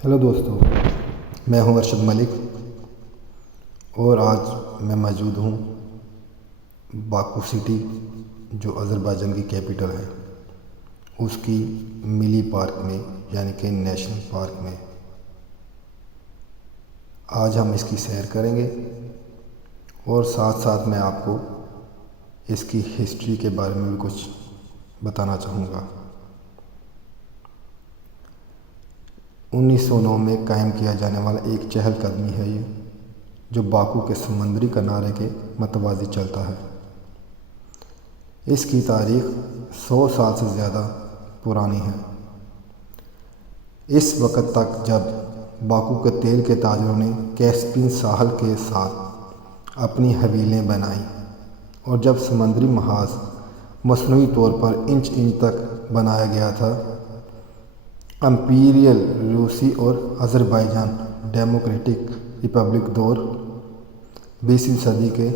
Hello دوستو، میں ہوں ارشد ملک اور آج میں موجود ہوں باکو سٹی جو آذربائیجان کی کیپٹل ہے، اس کی ملی پارک میں یعنی کہ نیشنل پارک میں۔ آج ہم اس کی سیر کریں گے اور ساتھ ساتھ میں آپ کو اس کی ہسٹری کے بارے میں بھی کچھ بتانا چاہوں گا۔ 1909 میں قائم کیا جانے والا ایک چہل قدمی ہے یہ، جو باکو کے سمندری کنارے کے متوازی چلتا ہے۔ اس کی تاریخ 100 سال سے زیادہ پرانی ہے۔ اس وقت تک جب باکو کے تیل کے تاجروں نے کیسپین ساحل کے ساتھ اپنی حویلیں بنائیں اور جب سمندری محاذ مصنوعی طور پر انچ تک بنایا گیا تھا، امپیریل روسی اور آذربائیجان ڈیموکریٹک ریپبلک دور 20ویں صدی کے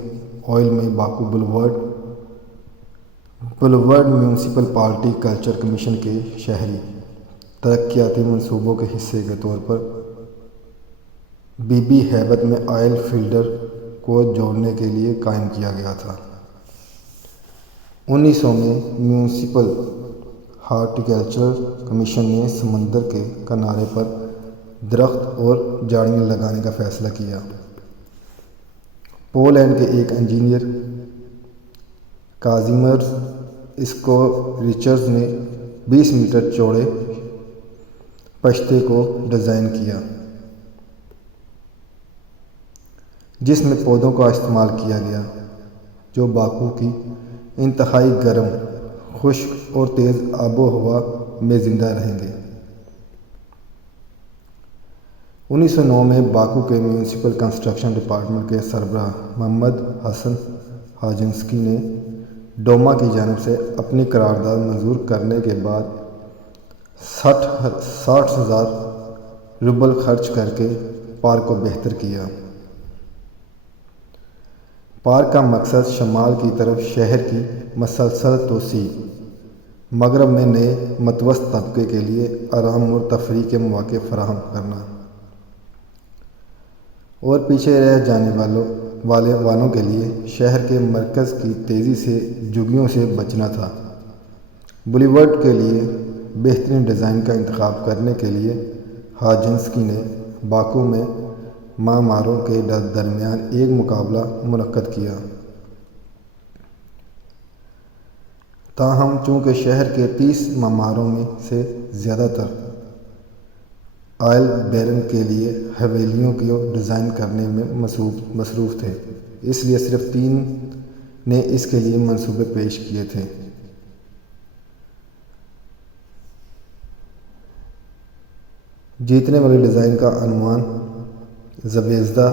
اوائل میں Baku Boulevard municipal party culture commission کے شہری ترقیاتی منصوبوں کے حصے کے طور پر بی بی ہیبت میں آئل فیلڈر کو جوڑنے کے لیے قائم کیا گیا تھا۔ 1900 میں میونسپل ہارٹیکلچر کمیشن نے سمندر کے کنارے پر درخت اور جھاڑیاں لگانے کا فیصلہ کیا۔ پولینڈ کے ایک انجینئر کازیمرز اسکوریچرز نے 20 میٹر چوڑے پشتے کو ڈیزائن کیا، جس میں پودوں کا استعمال کیا گیا جو باکو کی انتہائی گرم، خشک اور تیز آب و ہوا میں زندہ رہیں گے۔ 1909 میں باکو کے میونسپل کنسٹرکشن ڈپارٹمنٹ کے سربراہ محمد حسن ہاجنسکی نے ڈوما کی جانب سے اپنی قرارداد منظور کرنے کے بعد 60,000 روبل خرچ کر کے پارک کو بہتر کیا۔ پارک کا مقصد شمال کی طرف شہر کی مسلسل توسیع، مغرب میں نئے متوسط طبقے کے لیے آرام اور تفریح کے مواقع فراہم کرنا، اور پیچھے رہ جانے والوں کے لیے شہر کے مرکز کی تیزی سے جھگیوں سے بچنا تھا۔ بلیورڈ کے لیے بہترین ڈیزائن کا انتخاب کرنے کے لیے ہاجنسکی نے باکو میں معماروں کے درمیان ایک مقابلہ منعقد کیا۔ تاہم چونکہ شہر کے 30 معماروں میں سے زیادہ تر آئل بیرنگ کے لیے حویلیوں کو ڈیزائن کرنے میں مصروف تھے، اس لیے صرف 3 نے اس کے لیے منصوبے پیش کیے تھے۔ جیتنے والے ڈیزائن کا عنوان زویزدا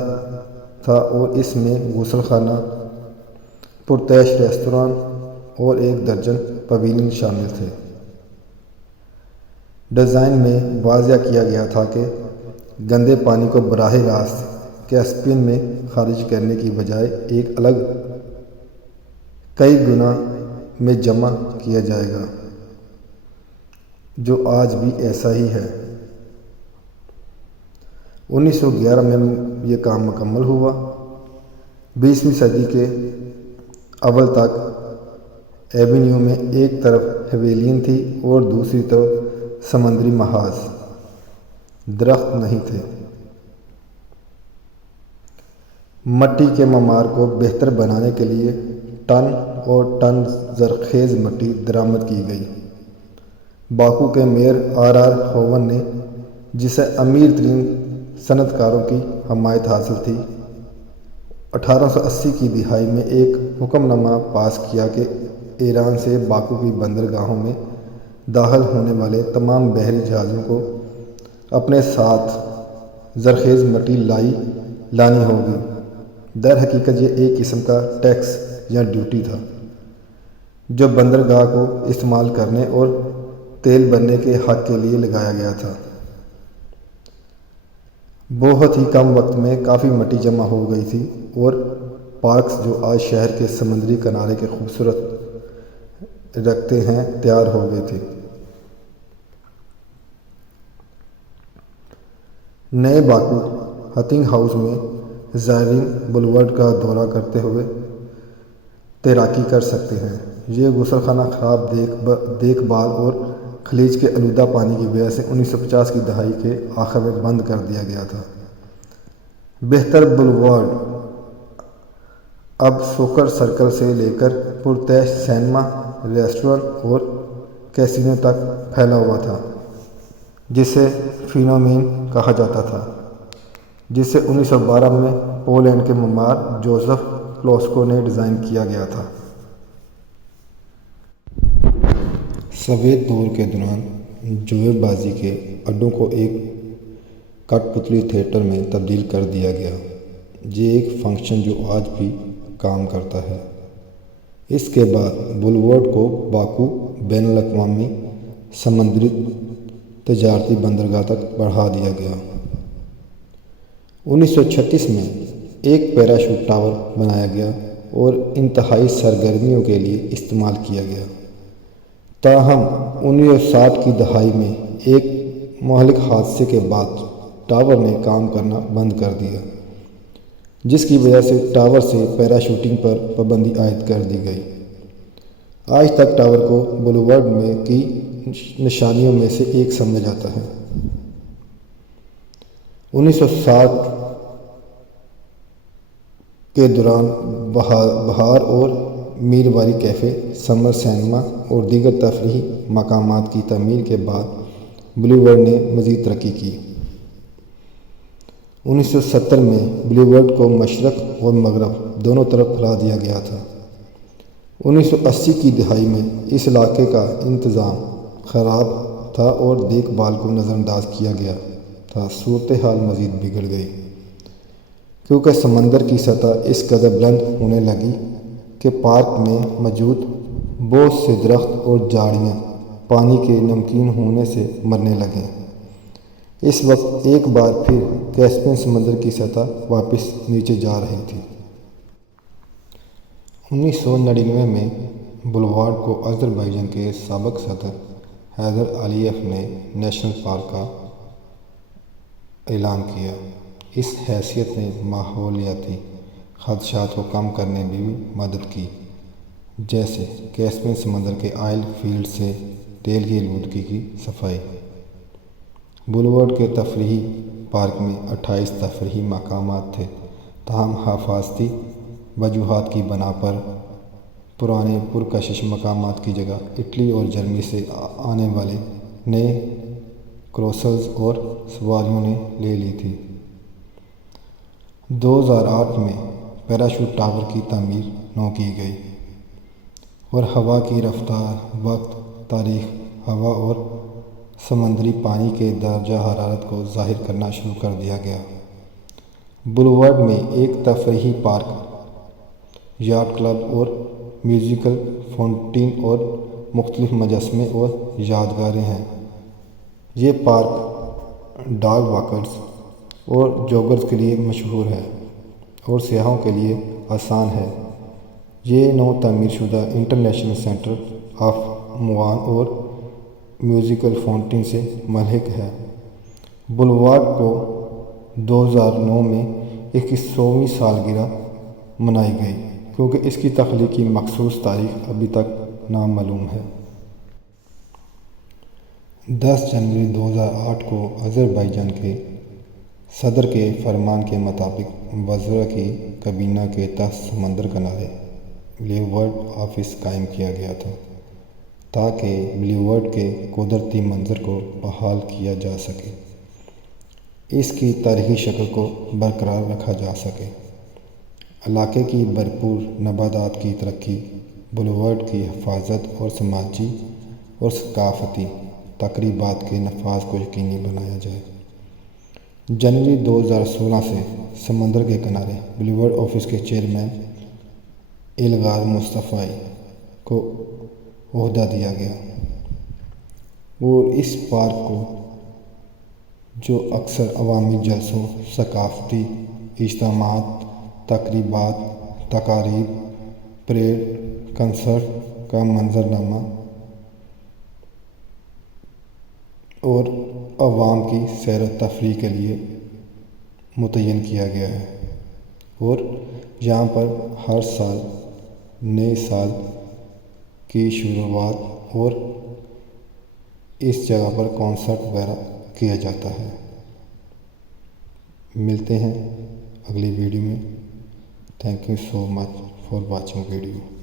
تھا اور اس میں غسل خانہ، پرتعیش ریستوران اور 1 درجن پویلین شامل تھے۔ ڈیزائن میں واضح کیا گیا تھا کہ گندے پانی کو براہ راست کیسپین میں خارج کرنے کی بجائے ایک الگ کئی گنا میں جمع کیا جائے گا، جو آج بھی ایسا ہی ہے۔ 1911 میں یہ کام مکمل ہوا۔ 20ویں صدی کے اول تک ایونیو میں ایک طرف حویلیاں تھیں اور دوسری طرف سمندری محاذ، درخت نہیں تھے۔ مٹی کے معمار کو بہتر بنانے کے لیے ٹن اور ٹن زرخیز مٹی درآمد کی گئی۔ باکو کے میئر آر ہوون نے، جسے امیر ترین صنعت کاروں کی حمایت حاصل تھی، 1880 کی دہائی میں ایک حکم نامہ پاس کیا کہ ایران سے باکو کی بندرگاہوں میں داخل ہونے والے تمام بحری جہازوں کو اپنے ساتھ زرخیز مٹی لانی ہوگی۔ در حقیقت یہ ایک قسم کا ٹیکس یا ڈیوٹی تھا، جو بندرگاہ کو استعمال کرنے اور تیل بننے کے حق کے لیے لگایا گیا تھا۔ بہت ہی کم وقت میں کافی مٹی جمع ہو گئی تھی اور پارکس جو آج شہر کے سمندری کنارے کے خوبصورت رکھتے ہیں تیار ہو گئے تھے۔ نئے باکو ہتنگ ہاؤس میں زائرین بولیوارڈ کا دورہ کرتے ہوئے تیراکی کر سکتے ہیں۔ یہ غسل خانہ خراب دیکھ بھال اور خلیج کے آلودہ پانی کی وجہ سے 1950 کی دہائی کے آخر میں بند کر دیا گیا تھا۔ بہتر بولیوارڈ اب سوکر سرکل سے لے کر پرتعیش سینما، ریسٹورانٹ اور کیسینو تک پھیلا ہوا تھا، جسے فینومین کہا جاتا تھا، جسے 1912 میں پولینڈ کے معمار جوزف کلوسکو نے ڈیزائن کیا گیا تھا۔ سوویت دور کے دوران جوئے بازی کے اڈوں کو ایک کٹ پتلی تھیٹر میں تبدیل کر دیا گیا۔ یہ ایک فنکشن جو آج بھی کام کرتا ہے۔ اس کے بعد بولیوارڈ کو باکو بین الاقوامی سمندری تجارتی بندرگاہ تک بڑھا دیا گیا۔ 1936 میں ایک پیراشوٹ ٹاور بنایا گیا اور انتہائی سرگرمیوں کے لیے استعمال کیا گیا۔ تاہم 1960 کی دہائی میں ایک مہلک حادثے کے بعد ٹاور نے کام کرنا بند کر دیا، جس کی وجہ سے ٹاور سے پیراشوٹنگ پر پابندی عائد کر دی گئی۔ آج تک ٹاور کو بولیوارڈ میں کی نشانیوں میں سے ایک سمجھا جاتا ہے۔ 1960 کے دوران بہار اور میرواری کیفے، سمر سینما اور دیگر تفریحی مقامات کی تعمیر کے بعد بولیوارڈ نے مزید ترقی کی۔ 1970 میں بولیوارڈ کو مشرق اور مغرب دونوں طرف پھیلا دیا گیا تھا۔ 1980 کی دہائی میں اس علاقے کا انتظام خراب تھا اور دیکھ بھال کو نظر انداز کیا گیا تھا۔ صورتحال مزید بگڑ گئی کیونکہ سمندر کی سطح اس قدر بلند ہونے لگی کہ پارک میں موجود بہت سے درخت اور جھاڑیاں پانی کے نمکین ہونے سے مرنے لگیں۔ اس وقت ایک بار پھر کیسپین سمندر کی سطح واپس نیچے جا رہی تھی۔ 1999 میں بولیوارڈ کو آذربائیجان کے سابق صدر حیدر علییف نے نیشنل پارک کا اعلان کیا۔ اس حیثیت نے ماحولیاتی خدشات کو کم کرنے میں بھی مدد کی، جیسے کیسپین سمندر کے آئل فیلڈ سے تیل کی آلودگی کی صفائی۔ بولیوارڈ کے تفریحی پارک میں 28 تفریحی مقامات تھے، تاہم حفاظتی وجوہات کی بنا پر پرانے پرکشش مقامات کی جگہ اٹلی اور جرمنی سے آنے والے نئے کروزرز اور سواریوں نے لے لی تھی۔ 2008 میں پیراشوٹ ٹاور کی تعمیر نو کی گئی اور ہوا کی رفتار، وقت، تاریخ، ہوا اور سمندری پانی کے درجہ حرارت کو ظاہر کرنا شروع کر دیا گیا۔ بولیوارڈ میں ایک تفریحی پارک، یاٹ کلب اور میوزیکل فاؤنٹین اور مختلف مجسمے اور یادگاریں ہیں۔ یہ پارک ڈاگ واکرز اور جاگرز کے لیے مشہور ہے اور سیاحوں کے لیے آسان ہے۔ یہ نو تعمیر شدہ انٹرنیشنل سینٹر آف موان اور میوزیکل فاؤنٹین سے ملحق ہے۔ بولیوارڈ کو 2009 میں اس کی 100ویں سالگرہ منائی گئی، کیونکہ اس کی تخلیق کی مخصوص تاریخ ابھی تک نامعلوم ہے۔ 10 جنوری 2008 کو آذربائیجان کے صدر کے فرمان کے مطابق وزراء کی کابینہ کے تحت سمندر کنارے بولیوارڈ آفس قائم کیا گیا تھا، تاکہ بولیوارڈ کے قدرتی منظر کو بحال کیا جا سکے، اس کی تاریخی شکل کو برقرار رکھا جا سکے۔ علاقے کی بھرپور نباتات کی ترقی، بولیوارڈ کی حفاظت اور سماجی اور ثقافتی تقریبات کے نفاذ کو یقینی بنایا جائے۔ جنوری 2016 سے سمندر کے کنارے بولیوارڈ آفس کے چیئرمین ایلگار مصطفی کو عہدہ دیا گیا اور اس پارک کو، جو اکثر عوامی جلسوں، ثقافتی اجتماعات، تقریبات، تقاریب، پریڈ، کنسرٹ کا منظرنامہ اور عوام کی سیر و تفریح کے لیے متعین کیا گیا ہے اور یہاں پر ہر سال نئے سال کی شروعات اور اس جگہ پر کنسرٹ وغیرہ کیا جاتا ہے۔ ملتے ہیں اگلی ویڈیو میں۔ Thank you so much for watching video.